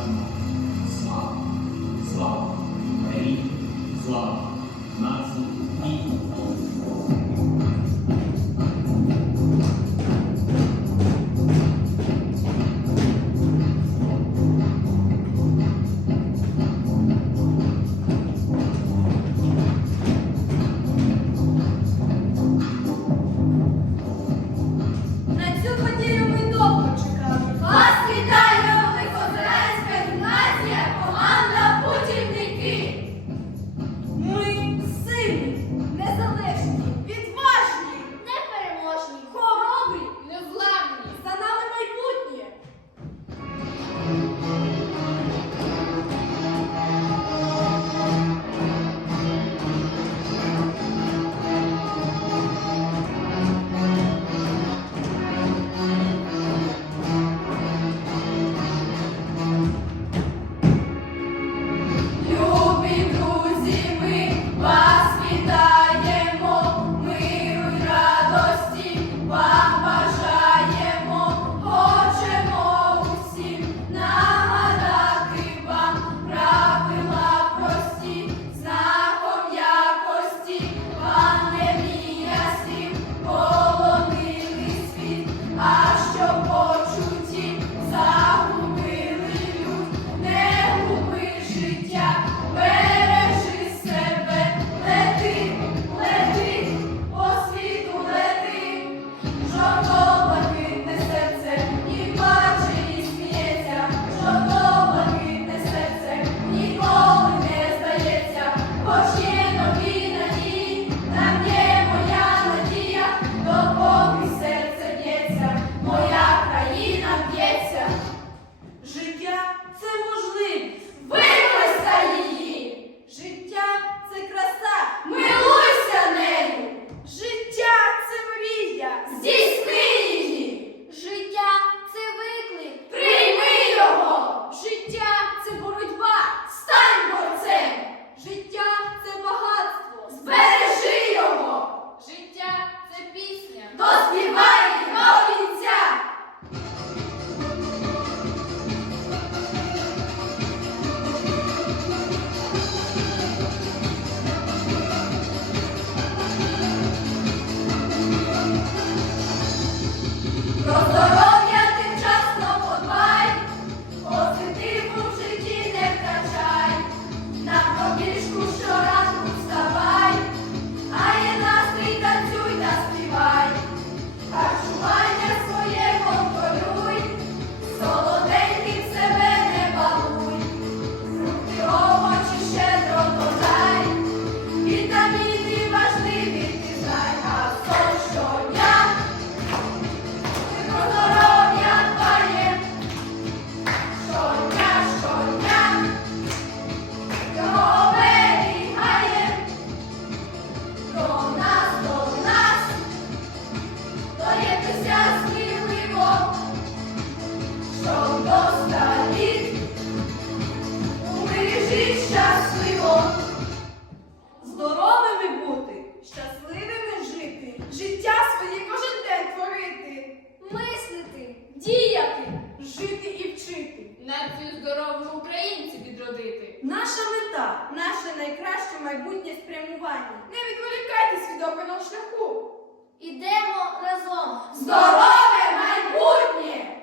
Amen. вибраному шляху. Ідемо разом. Здорове майбутнє!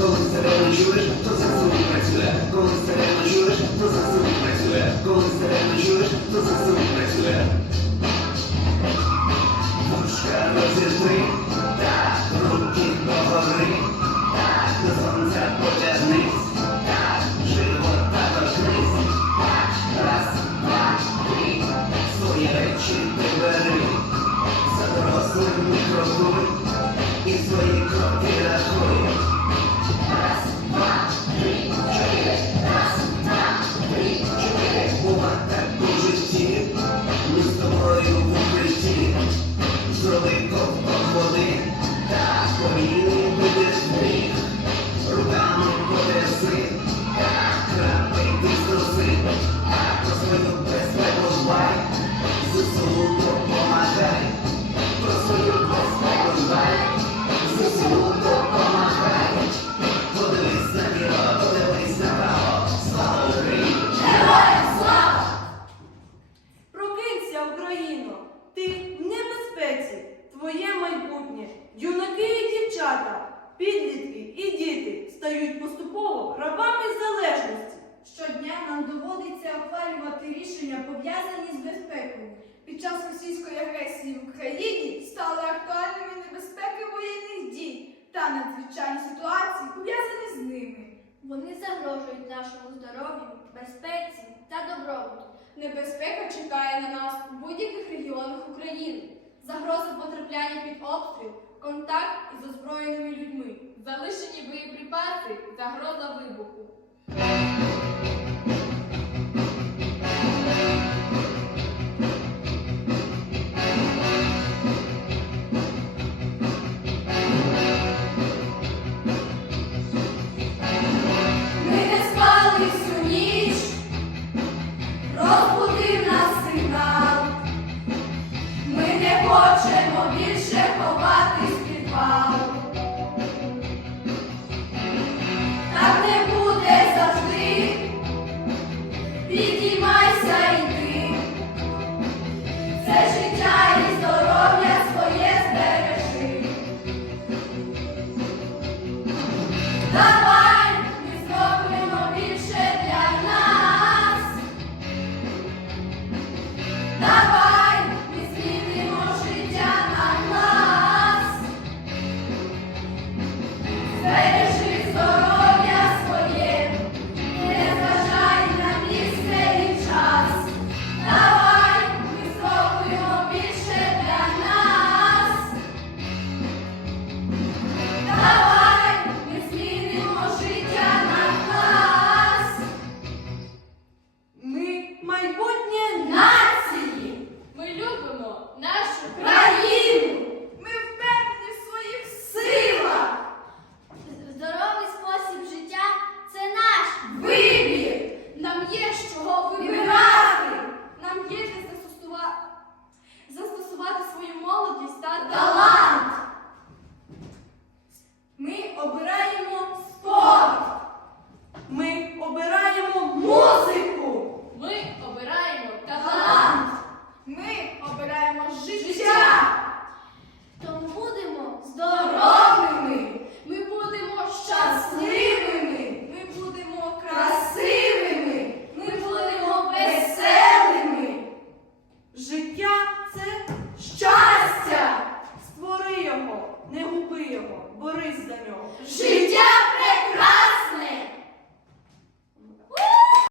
Коли старе ночуєш, то за працює. Коли старе ночуєш, то за розіжми, так руки до гори, так до сонця потягнись, так живота дожнись, раз, два, три, свої речі ти бери, за дорослим мікрокуй і. рабами залежності. Щодня нам доводиться ухвалювати рішення, пов'язані з безпекою. Під час російської агресії в Україні стали актуальними небезпеки воєнних дій та надзвичайні ситуації, пов'язані з ними. Вони загрожують нашому здоров'ю, безпеці та добробуту. Небезпека чекає на нас у будь-яких регіонах України, загроза потрапляння під обстріл, контакт із озброєними людьми боєприпаси загроза вибуху. 아멘. обираємо мову.